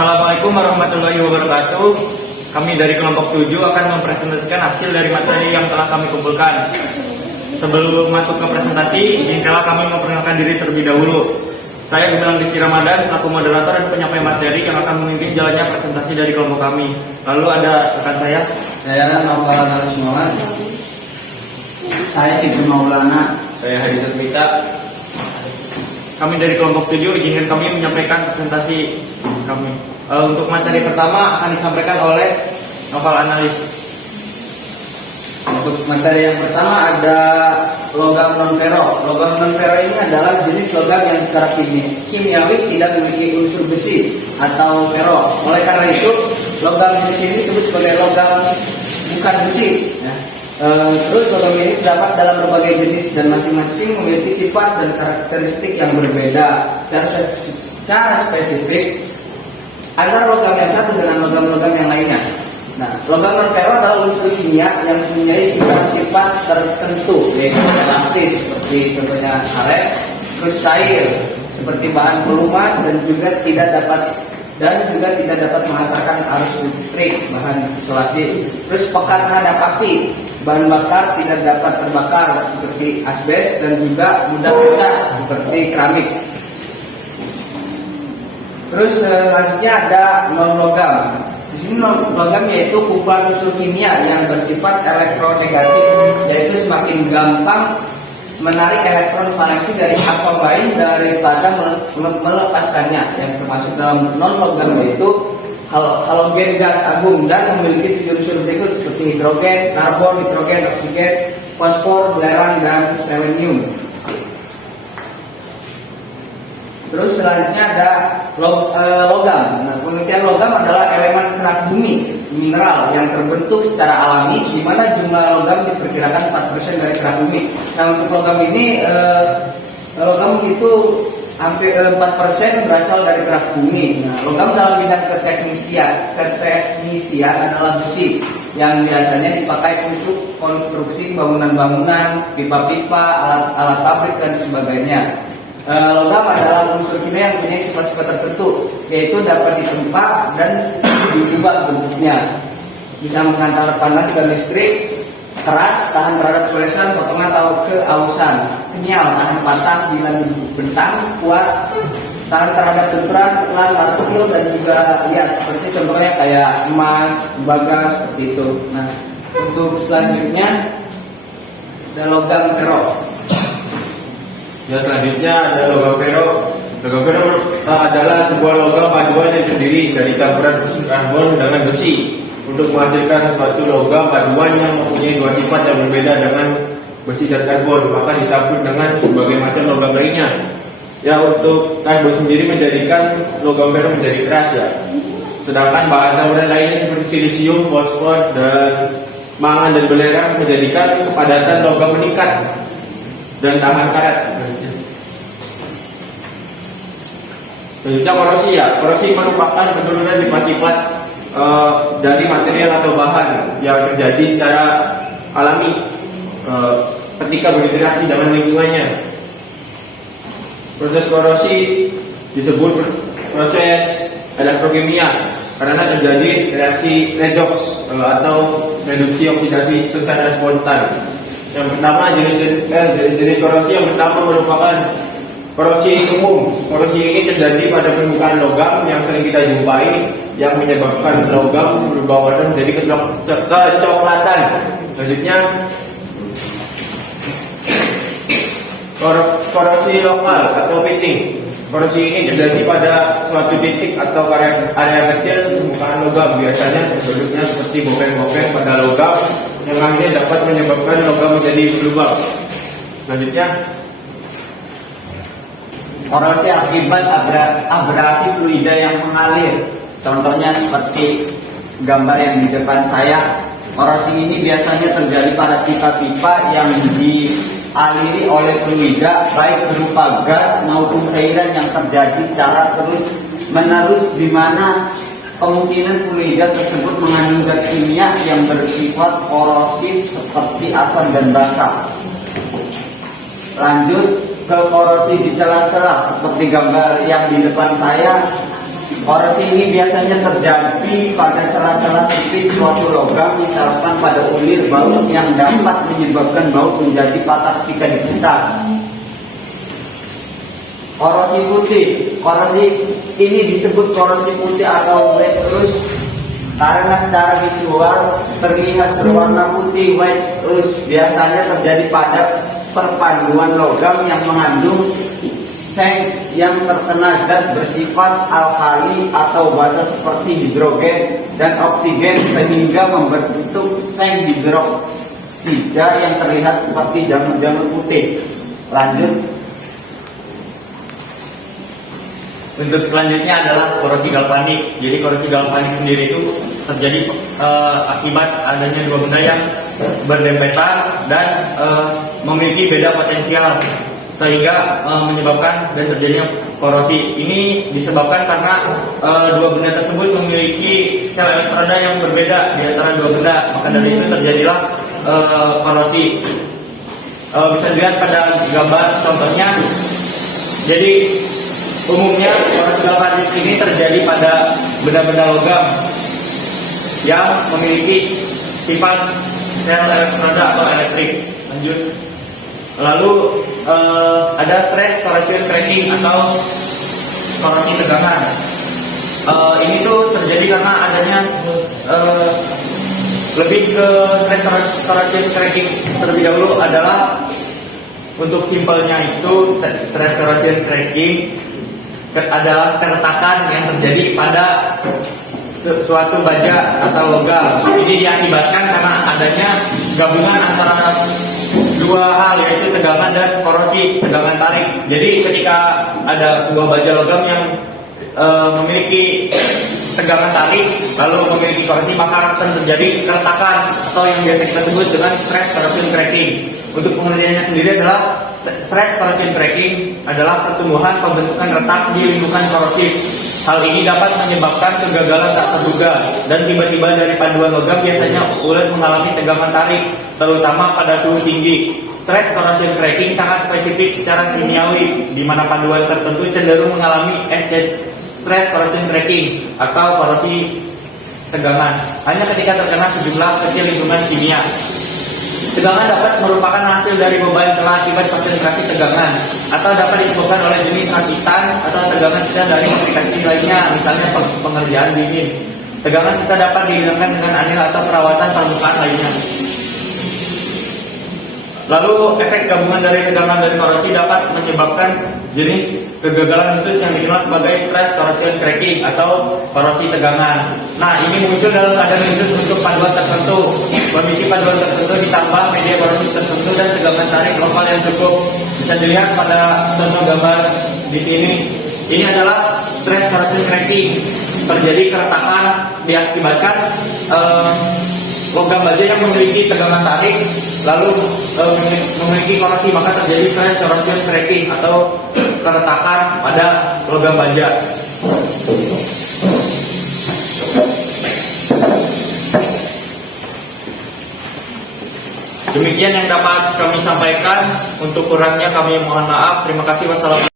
Assalamualaikum warahmatullahi wabarakatuh. Kami dari kelompok 7 akan mempresentasikan hasil dari materi yang telah kami kumpulkan. Sebelum masuk ke presentasi, izinkanlah kami memperkenalkan diri terlebih dahulu. Saya Gumilang Rizky Ramadan selaku moderator dan penyampai materi yang akan memimpin jalannya presentasi dari kelompok kami. Lalu ada rekan saya. Saya Naufal Analis Muhammad. Saya Siti Maulana. Saya Hadi Sasmita. Kami dari kelompok 7 izinkan kami menyampaikan presentasi kami. Untuk materi pertama akan disampaikan oleh Naufal Analis. Untuk materi yang pertama ada logam non-ferro. Logam non-ferro ini adalah jenis logam yang secara kimiawi tidak memiliki unsur besi atau ferro. Oleh karena itu, logam jenis ini disebut sebagai logam bukan besi. Terus logam ini terdapat dalam berbagai jenis dan masing-masing memiliki sifat dan karakteristik yang berbeda. Secara spesifik antara logam yang satu dengan logam-logam yang lainnya. Nah, logam non-ferro adalah unsur kimia yang mempunyai sifat-sifat tertentu, yaitu elastis seperti contohnya karet, terus cair seperti bahan pelumas dan juga tidak dapat menghantarkan arus listrik, bahan isolasi. Terus pekat terhadap api, bahan bakar tidak dapat terbakar seperti asbes dan juga mudah pecah seperti keramik. Terus selanjutnya ada non-logam. Di sini non-logam yaitu kumpulan unsur kimia yang bersifat elektronegatif, yaitu semakin gampang menarik elektron valensi dari atom lain daripada melepaskannya. Yang termasuk dalam non-logam yaitu halogen gas agung dan memiliki 7 unsur berikut seperti hidrogen, karbon, nitrogen, oksigen, fosfor, belerang, dan selenium. Terus selanjutnya ada logam. Nah, pengertian logam adalah elemen kerak bumi, mineral yang terbentuk secara alami, di mana jumlah logam diperkirakan 4% dari kerak bumi. Nah, untuk logam ini, logam itu hampir 4% berasal dari kerak bumi. Nah, logam dalam bidang keteknisian adalah besi yang biasanya dipakai untuk konstruksi bangunan-bangunan, pipa-pipa, alat pabrik dan sebagainya. Logam adalah unsur kimia yang mempunyai sifat-sifat tertentu, yaitu dapat ditempa dan diubah bentuknya, bisa menghantar panas dan listrik, keras, tahan terhadap goresan, potongan atau keausan, kenyal, tahan patah bila bentang, kuat, tahan terhadap benturan, pelan, martil dan juga lihat seperti contohnya kayak emas, tembaga seperti itu. Nah, untuk selanjutnya ada logam ferro. Ya, selanjutnya ada logam ferro. Logam ferro adalah sebuah logam paduan yang terdiri dari campuran karbon dengan besi untuk menghasilkan suatu logam paduan yang mempunyai dua sifat yang berbeda dengan besi dan karbon, maka dicampur dengan berbagai macam logam lainnya. Ya, untuk karbon sendiri menjadikan logam ferro menjadi keras ya. Sedangkan bahan campuran lainnya seperti silisium, fosfor, dan mangan dan belerang menjadikan kepadatan logam meningkat dan tahan karat. Selanjutnya korosi ya. Korosi merupakan penurunan sifat-sifat dari material atau bahan yang terjadi secara alami ketika berinteraksi dengan lingkungannya. Proses korosi disebut proses elektrokimia karena terjadi reaksi redoks atau reduksi oksidasi secara spontan. Yang pertama jenis korosi yang pertama merupakan korosi umum. Korosi ini terjadi pada permukaan logam yang sering kita jumpai, yang menyebabkan logam berubah warna menjadi kecoklatan. Selanjutnya korosi lokal atau pitting. Korosi ini terjadi pada suatu titik atau area kecil permukaan logam, biasanya bentuknya seperti bopeng-bopeng pada logam yang akhirnya dapat menyebabkan logam menjadi berlubang. Selanjutnya korosi akibat abrasi fluida yang mengalir. Contohnya seperti gambar yang di depan saya. Korosi ini biasanya terjadi pada pipa-pipa yang dialiri oleh fluida, baik berupa gas maupun cairan yang terjadi secara terus-menerus, di mana kemungkinan fluida tersebut mengandung zat kimia yang bersifat korosif seperti asam dan basa. Lanjut ke korosi di celah-celah seperti gambar yang di depan saya. Korosi ini biasanya terjadi pada celah-celah sempit suatu logam, misalkan pada ulir baut yang dapat menyebabkan baut menjadi patah ketika diputar. Korosi putih, korosi ini disebut korosi putih atau white rust karena secara visual terlihat berwarna putih. White rust biasanya terjadi pada perpaduan logam yang mengandung seng yang terkena zat bersifat alkali atau basa seperti hidrogen dan oksigen sehingga membentuk seng hidroksida yang terlihat seperti jamur-jamur putih. Lanjut. Bentuk selanjutnya adalah korosi galvanik. Jadi korosi galvanik sendiri itu terjadi akibat adanya dua benda yang berdempetan dan memiliki beda potensial sehingga menyebabkan dan terjadinya korosi. Ini disebabkan karena dua benda tersebut memiliki sel elektroda yang berbeda di antara dua benda. Maka dari itu terjadilah korosi. Bisa dilihat pada gambar contohnya. Jadi umumnya korosi galvanik ini terjadi pada benda-benda logam yang memiliki sifat sel elektroda atau elektrik. Lanjut. Lalu ada stress corrosion cracking atau korosi tegangan. Ini tuh terjadi karena adanya lebih ke stress corrosion cracking terlebih dahulu adalah untuk simpelnya itu stress corrosion cracking adalah keretakan yang terjadi pada suatu baja atau logam. Ini diakibatkan karena adanya gabungan antara dua hal, yaitu tegangan dan korosi, tegangan tarik. Jadi ketika ada sebuah baja logam yang memiliki tegangan tarik lalu memiliki korosi, maka akan terjadi keretakan atau yang biasa kita sebut dengan stress corrosion cracking. Untuk pengertiannya sendiri adalah stress corrosion cracking adalah pertumbuhan pembentukan retak di lingkungan korosif. Hal ini dapat menyebabkan kegagalan tak terduga dan tiba-tiba dari paduan logam biasanya ulet mengalami tegangan tarik, terutama pada suhu tinggi. Stress corrosion cracking sangat spesifik secara kimiawi, di mana paduan tertentu cenderung mengalami stress corrosion cracking atau korosi tegangan hanya ketika terkena sejumlah kecil lingkungan kimia. Tegangan dapat merupakan hasil dari beban celah akibat konsentrasi tegangan, atau dapat disebabkan oleh jenis rakitan atau tegangan sisa dari aplikasi lainnya, misalnya pengerjaan dingin. Tegangan sisa dapat dihilangkan dengan anil atau perawatan permukaan lainnya. Lalu efek gabungan dari tegangan dan korosi dapat menyebabkan jenis kegagalan khusus yang dikenal sebagai stress corrosion cracking atau korosi tegangan. Nah, ini muncul dalam keadaan khusus untuk paduan tertentu. Kondisi paduan tertentu ditambah media korosi tertentu dan tegangan tarik lokal yang cukup. Bisa dilihat pada contoh gambar di sini. Ini adalah stress corrosion cracking. Terjadi keretakan diakibatkan logam baja yang memiliki tegangan tarik lalu memiliki korosi, maka terjadi stress corrosion cracking atau keretakan pada logam baja. Demikian yang dapat kami sampaikan. Untuk kurangnya kami mohon maaf. Terima kasih. Wassalamualaikum.